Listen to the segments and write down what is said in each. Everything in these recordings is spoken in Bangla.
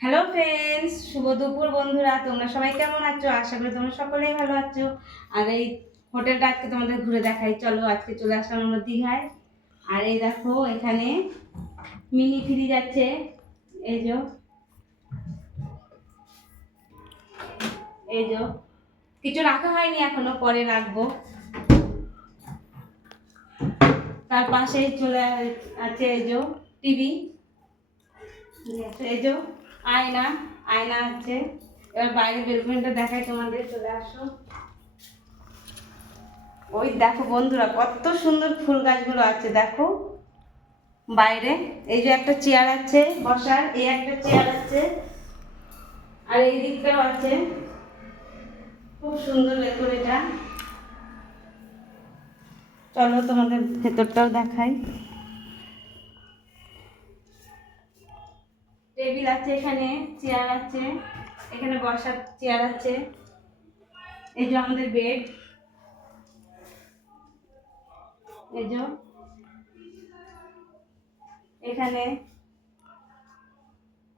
হ্যালো ফ্রেন্ডস, শুভ দুপুর বন্ধুরা। তোমরা সবাই কেমন আছো? আশা করি তোমরা সকলেই ভালো আছো। আর এই হোটেলটা আজকে তোমাদের ঘুরে দেখাই। চলো, আজকে চলে আসলাম আমরা দীঘায়। আর এই দেখো, এখানে মিনি ফ্রিজ আছে। এই যে এই যে কিছু রাখা হয়নি এখনো, পরে রাখবো। তার পাশেই চলে আছে এই যে টিভি, এই যে আয়না আয়না আছে। এবার বাইরে বেলকনিটা দেখাই তোমাদের, চলে আসো। ওই দেখো বন্ধুরা, কত সুন্দর ফুল গাছগুলো আছে দেখো বাইরে। এই যে একটা চেয়ার আছে বসার, এই একটা চেয়ার আছে, আর এই দিকটাও আছে। খুব সুন্দর ডেকোরেটা। চলো তোমাদের ভেতরটাও দেখাই। টেবিল আছে এখানে, চেয়ার আছে এখানে, বসার চেয়ার আছে। এই যে আমাদের বেড, এই যে এখানে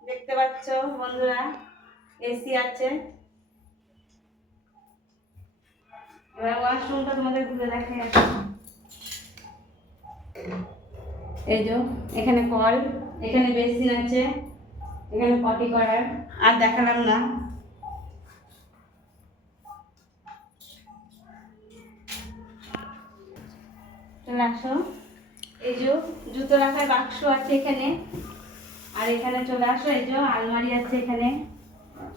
দেখতে পাচ্ছ বন্ধুরা, এসি আছে। এবার ওয়াশরুমটা তোমাদের ঘুরে দেখাই। এই যে এখানে কল, এখানে বেসিন আছে, এখানে পটি করার। আর দেখালাম না। চলে আসো। এই যে জুতো রাখার বাক্স আছে এখানে। আর এখানে চলে আসো, এই যে আলমারি আছে এখানে,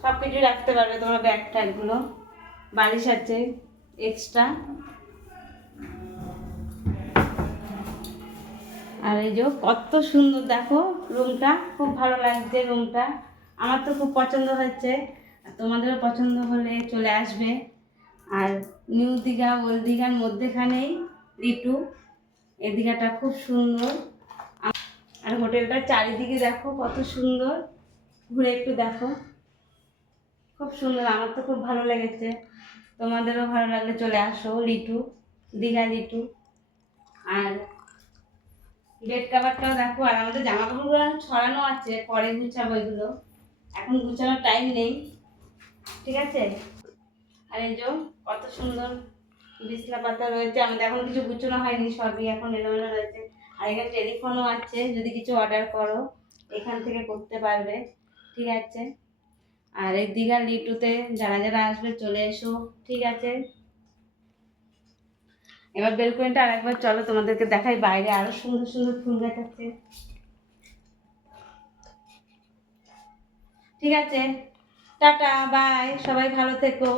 সব কিছু রাখতে পারবে তোমরা, ব্যাগ ট্যাগগুলো। বালিশ আছে এক্সট্রা। আর এই যে কত সুন্দর দেখো রুমটা, খুব ভালো লাগছে রুমটা। আমার তো খুব পছন্দ হয়েছে, আর তোমাদেরও পছন্দ হলে চলে আসবে। আর নিউ দীঘা ওল্ড দীঘার মধ্যেখানেই রিটু। এই দীঘাটা খুব সুন্দর। আর হোটেলটার চারিদিকে দেখো কত সুন্দর, ঘুরে একটু দেখো। খুব সুন্দর, আমার তো খুব ভালো লেগেছে। তোমাদেরও ভালো লাগলে চলে আসো লিটু, দীঘা লিটু। আর বেড কাভারটাও দেখো। আর আমাদের জামা কাপড়গুলো ছড়ানো আছে, পরে গুছাবো এগুলো, এখন গুছানোর টাইম নেই, ঠিক আছে। আর এই যে কত সুন্দর বিছনা পাতা রয়েছে। আমাদের এখন কিছু গুছানো হয়নি, সবই এখন এলোমেলো রয়েছে। আর এখানে টেলিফোনও আছে, যদি কিছু অর্ডার করো এখান থেকে করতে পারবে, ঠিক আছে। আর এই দীঘা লিটুতে যারা যারা আসবে চলে এসো, ঠিক আছে। এবার বেলকনিটা আরেকবার চলো তোমাদেরকে দেখাই, বাইরে আরো সুন্দর সুন্দর ফুল গাছ আছে, ঠিক আছে। টাটা বাই, সবাই ভালো থেকো।